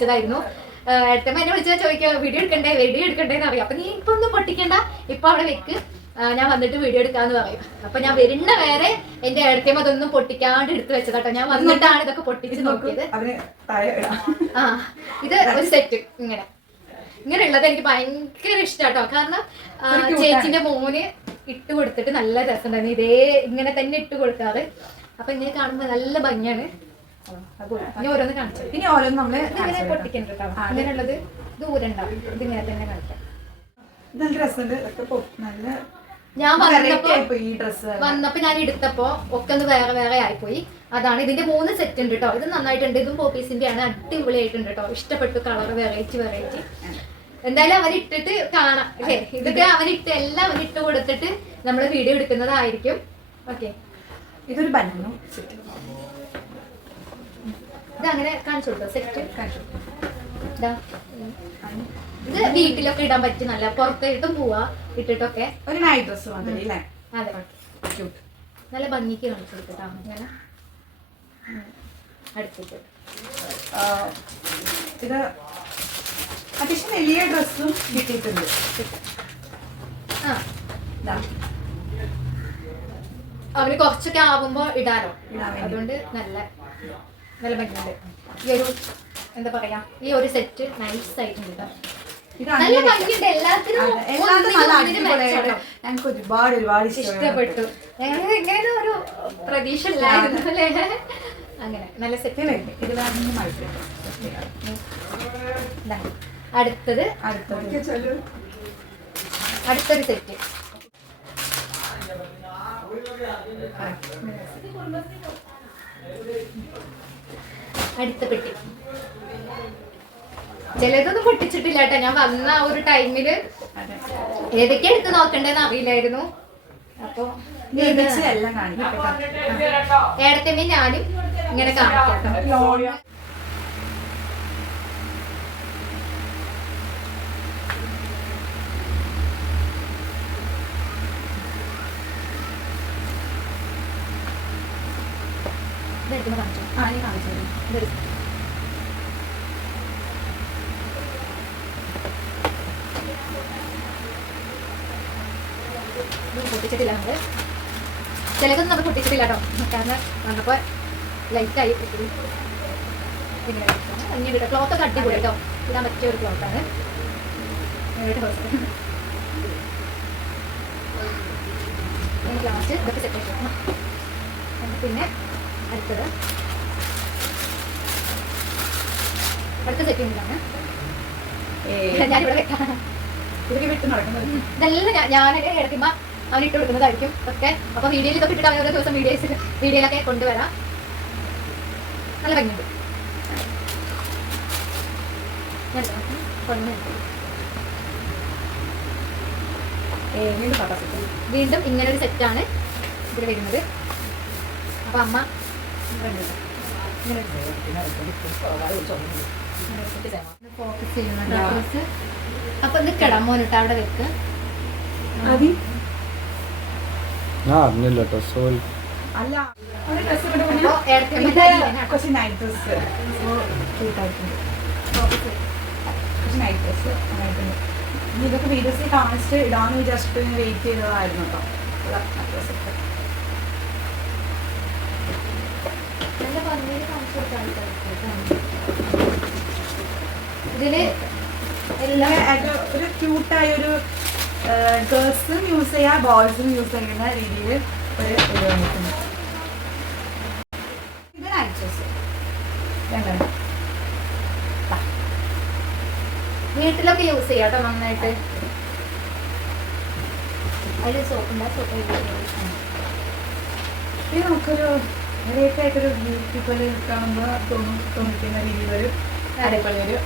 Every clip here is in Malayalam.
വെച്ചതായിരുന്നു. ഏട്ടമ്മ എന്നെ വിളിച്ചാൽ ചോദിക്കുക വീഡിയോ എടുക്കണ്ടേന്ന് അറിയാം. അപ്പൊ നീ ഇപ്പൊ ഒന്നും പൊട്ടിക്കണ്ട, ഇപ്പൊ അവിടെ വെക്ക്, ഞാൻ വന്നിട്ട് വീഡിയോ എടുക്കാന്ന് പറയും. അപ്പൊ ഞാൻ വരുന്ന വേറെ എന്റെ ഏട്ടമ്മ അതൊന്നും പൊട്ടിക്കാണ്ട് എടുത്ത് വെച്ചതാട്ടോ. ഞാൻ വന്നിട്ടാണ് ഇതൊക്കെ പൊട്ടിച്ച് നോക്കിയത്. ഇത് ഒരു സെറ്റ് ഇങ്ങനെയുള്ളത് എനിക്ക് ഭയങ്കര ഇഷ്ടാട്ടോ. കാരണം ചേച്ചിന്റെ മോന് ഇട്ട് കൊടുത്തിട്ട് നല്ല രസമുണ്ടായിരുന്നു. ഇതേ ഇങ്ങനെ തന്നെ ഇട്ട് കൊടുക്കാറ്. അപ്പൊ ഇങ്ങനെ കാണുമ്പോ നല്ല ഭംഗിയാണ്. ഇനി ഓരോന്ന് കാണിച്ചു. ഇനി ഓരോന്ന് നമ്മള് ഇങ്ങനെ പൊട്ടിക്കണ്ട കേട്ടോ. അങ്ങനെയുള്ളത് ദൂരം ഉണ്ടാവും. ഇതിങ്ങനെ തന്നെ കാണിക്കാം. നല്ല രസമുണ്ട്. ഞാൻ വന്നപ്പോ ഞാൻ എടുത്തപ്പോ ഒക്കെ ഒന്ന് വേറെ ആയിപ്പോയി. അതാണ് ഇതിന്റെ 3 സെറ്റ് ഉണ്ട് കേട്ടോ. ഇത് നന്നായിട്ടുണ്ട്. ഇതും പോപ്പീസിന്റെ ആണ്. അടിപൊളിയായിട്ടുണ്ട് കേട്ടോ. ഇഷ്ടപ്പെട്ടു. Colour variety. എന്തായാലും അവരിട്ടിട്ട് കാണാം അല്ലേ. ഇതൊക്കെ അവരിട്ട് എല്ലാം അവരിട്ട് കൊടുത്തിട്ട് നമ്മള് വീഡിയോ എടുക്കുന്നതായിരിക്കും. ഓക്കെ, ഇതൊരു ബനാന സെറ്റ്. ഇത് അങ്ങനെ കാണിച്ചു കൊടുത്തോ. സെറ്റ് ഇത് വീട്ടിലൊക്കെ ഇടാൻ പറ്റി. നല്ല പുറത്തായിട്ടും പോവാ ഇട്ടിട്ടൊക്കെ. ഒരു നൈറ്റ് ഡ്രസ് മാതിരി അല്ലേ? അതെ, നല്ല ഭംഗിക്ക് കാണിച്ചു കൊടുത്തിട്ടാ. അങ്ങനെ അടുത്തിട്ട് ഇത് അത്യാവശ്യം വലിയ ഡ്രസ്സും കിട്ടിയിട്ടുണ്ട്. അവന് കുറച്ചൊക്കെ ആവുമ്പോ ഇടാനോ, അതുകൊണ്ട് നല്ല ഭംഗിയുണ്ട്. ഈ ഒരു എന്താ പറയാ, ഈ ഒരു സെറ്റ് നൈസ് ആയിട്ടുണ്ട്. നല്ല ഭംഗിയുണ്ട്. എല്ലാത്തിനും ഞങ്ങൾക്ക് ഒരുപാട് ഇഷ്ടപ്പെട്ടു. ഇങ്ങനെ ഒരു പ്രതീക്ഷ ഇല്ലായിരുന്നു അല്ലേ. അങ്ങനെ നല്ല സെറ്റ്. അടുത്തൊരു സെറ്റ്. അടുത്ത പെട്ടി. ചിലതൊന്നും പൊട്ടിച്ചിട്ടില്ല കേട്ടോ. ഞാൻ വന്ന ആ ഒരു ടൈമില് ഏതൊക്കെ എടുത്ത് നോക്കണ്ടെന്ന് അറിയില്ലായിരുന്നു. അപ്പൊ ഏടത്തമ്മ ഞാനും ഇങ്ങനെ കാണിക്കാം. പൊട്ടിച്ചിട്ടില്ല നമ്മള്. ചിലതൊന്നും നമ്മൾ പൊട്ടിച്ചിട്ടില്ല കേട്ടോ. കാരണം വന്നപ്പോ ലൈറ്റായി ഇങ്ങനെ ഭംഗിയുണ്ട്. ക്ലോത്ത് ഒക്കെ അടിപൊളി കേട്ടോ. ഇടാൻ പറ്റിയ ഒരു ക്ലോത്താണ്. ലാസ്റ്റ് ഇതൊക്കെ സെറ്റ് ആക്കണം. പിന്നെ അടുത്ത സെറ്റ് ചെയ്തതാണ്. ഞാനിവിടെ വെക്കാം. ഇതൊക്കെ വിട്ട് നടക്കുന്നത് ഇതെല്ലാം ഞാനൊക്കെ എടുക്കുമ്പോ അവനിട്ട് കൊടുക്കുന്നതായിരിക്കും ഒക്കെ. അപ്പൊ വീഡിയോയിൽ ഇതൊക്കെ ഇട്ടിട്ട് അവൻ ഓരോ ദിവസം വീഡിയോയിലൊക്കെ കൊണ്ടുവരാം. നല്ല ഭംഗിയുണ്ട്. വീണ്ടും ഇങ്ങനൊരു സെറ്റാണ് ഇതിൽ വരുന്നത്. അപ്പൊ അമ്മ ഫോക്കസ് ചെയ്യുന്നുണ്ട്. അപ്പൊ നിക്കടാ മോനിട്ട് അവിടെ വെക്ക്. ഇതൊക്കെ വീഡിയോസിൽ കാണിച്ചിട്ട് ഇടാന്ന് വിചാരിച്ചിട്ട് വെയിറ്റ് ചെയ്തതായിരുന്നു കേട്ടോ. ഇതില് ഒരു ക്യൂട്ടായ ഒരു ഗേൾസും യൂസ് ചെയ്യാം, ബോയ്സും യൂസ് ചെയ്യുന്ന രീതിയിൽ ഒരു വന്നിട്ടുണ്ട്. ഇത് നൈറ്റ് ഡ്രസ് വീട്ടിലൊക്കെ യൂസ് ചെയ്യാം കേട്ടോ നന്നായിട്ട്. അതിൽ സോപ്പുണ്ടാ സോപ്പ്. ഇത് നമുക്കൊരു ആയിട്ടൊരു ബ്യൂട്ടിഫുൾ കാണുമ്പോൾ തോന്നിക്കുന്ന രീതിയിലൊരു അടിപൊളിയൊരു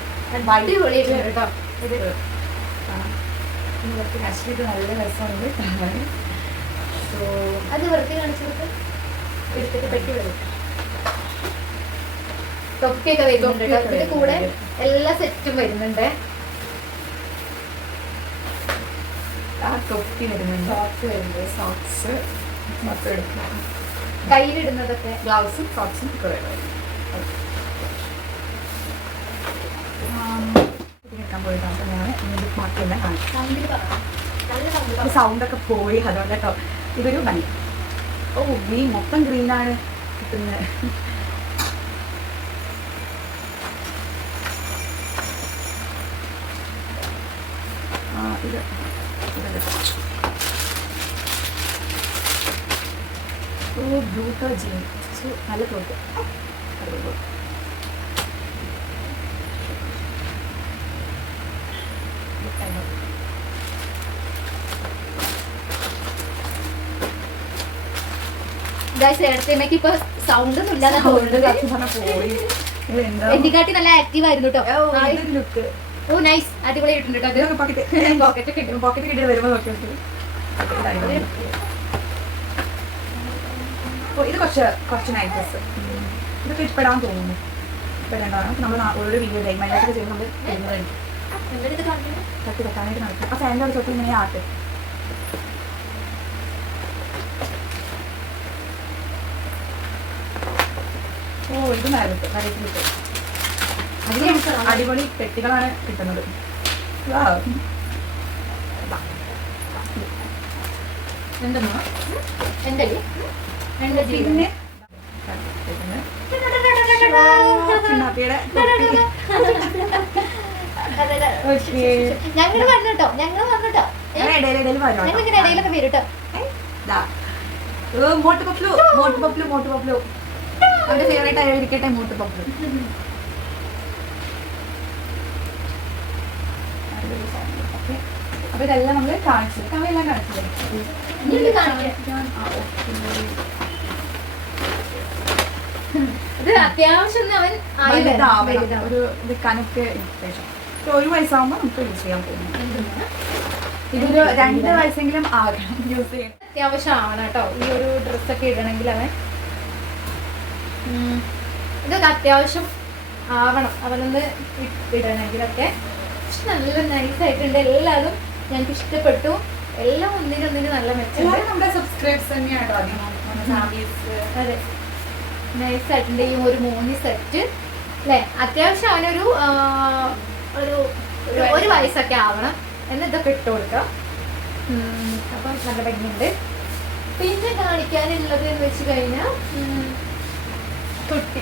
അടിപൊളിയായിട്ട് കേട്ടോ. ഇത് ആക്ച്വലി ഇത് നല്ല രസമുണ്ട് കാണാൻ. സോ അത് വെറുതെ കാണിച്ചെടുത്ത് എടുത്തിട്ട് പെട്ടി വരും. തൊപ്പിയൊക്കെ വരുന്നുണ്ട് കേട്ടോ. ഇതിന്റെ കൂടെ എല്ലാ സെറ്റും വരുന്നുണ്ട്. ആ തൊപ്പി വരുന്നുണ്ട്, സോക്സ് വരുന്നുണ്ട്, സോക്സ് മൊത്തം എടുക്കണം. കയ്യിലിടുന്നതൊക്കെ ഗ്ലൗസും സോക്സും ഒക്കെ വരുന്നത്. എടുക്കാൻ പോയിട്ടോ. അപ്പോൾ ഞാൻ ഇങ്ങനെ മാത്രമല്ല കാണിച്ചു. സൗണ്ടൊക്കെ പോയി അതുകൊണ്ട് കേട്ടോ. ഇതൊരു ബനി. ഓ ഗ്രീൻ, മൊത്തം ഗ്രീനാണ് കിട്ടുന്നത്. ഇത് ഓ ബ്ലൂ കളർ ജീൻ. നല്ല ക്ലോത്ത്. നേരത്തേക്ക് ഇപ്പൊ സൗണ്ട് ഒന്നും ഇല്ലാതെ എന്തിക്കാട്ടി നല്ല ആക്റ്റീവ് ആയിരുന്നു കേട്ടോ. ഓ നൈസ്, അടിപൊളിയായിട്ടുണ്ട് കേട്ടോ. പോക്കറ്റ് കിട്ടി വരുമ്പോൾ നോക്കി നോക്കി. ഇത് കുറച്ച് നൈറ്റ് ഡ്രസ്. ഇതൊക്കെ ഇഷ്ടപ്പെടാൻ തോന്നുന്നു. ഇഷ്ടപ്പെടേണ്ടതാണ്. നമ്മൾ ഓരോ വീഡിയോ ഡൈമൈനൊക്കെ ചെയ്യുമ്പോൾ നമ്മൾ തട്ടി തട്ടാനായിട്ട് നടക്കും. ആ ഫാനിൻ്റെ അവിടെ തൊട്ട് ഇങ്ങനെ ആട്ട്. ഓ ഇത് നരത്ത് കിട്ടും. അതിന് അടിപൊളി പെട്ടികളാണ് കിട്ടുന്നത്. പിന്നെ ഞങ്ങള് പറഞ്ഞോട്ടോ, ഞങ്ങളിങ്ങനെ ഇടയിലൊക്കെ വരും കേട്ടോ. മോട്ട് പപ്ലു അവന്റെ ഫേവറേറ്റ് ആയിരിക്കട്ടെ മോട്ട് പപ്ലു. അപ്പൊ ഇതെല്ലാം നമ്മള് കാണിച്ചത്. കവയെല്ലാം കാണിച്ചില്ലേ? ഇത് അത്യാവശ്യം അവൻ ഒരു വിൽക്കാനൊക്കെ ശേഷം ഒരു വയസ്സാകുമ്പോൾ നമുക്ക് യൂസ് ചെയ്യാൻ പോകുന്നു. ഇതൊരു 2 വയസ്സെങ്കിലും ആകണം യൂസ് ചെയ്യാൻ. അത്യാവശ്യമാണ് കേട്ടോ ഈ ഒരു ഡ്രസ്സൊക്കെ ഇടണമെങ്കിൽ അവൻ. ഇതൊക്കെ അത്യാവശ്യം ആവണം അവനൊന്ന് ഇടണമെങ്കിലൊക്കെ. പക്ഷെ നല്ല നൈസായിട്ടുണ്ട്. എല്ലാതും ഞങ്ങൾക്ക് ഇഷ്ടപ്പെട്ടു. എല്ലാം ഒന്നിനൊന്നിന് നല്ല മെച്ചം. നമ്മുടെ സബ്സ്ക്രൈബേഴ്സ് തന്നെയാട്ടോ. അതെ, നൈസായിട്ടുണ്ട്. ഈ ഒരു 3 സെറ്റ് അല്ലേ? അത്യാവശ്യം അവനൊരു ഒരു വയസ്സൊക്കെ ആവണം എന്ന് ഇതൊക്കെ ഇട്ട് കൊടുക്കാം. അപ്പം നല്ല ഭംഗിയുണ്ട്. പിന്നെ കാണിക്കാനുള്ളത് എന്ന് വെച്ച് കഴിഞ്ഞാൽ കുട്ടി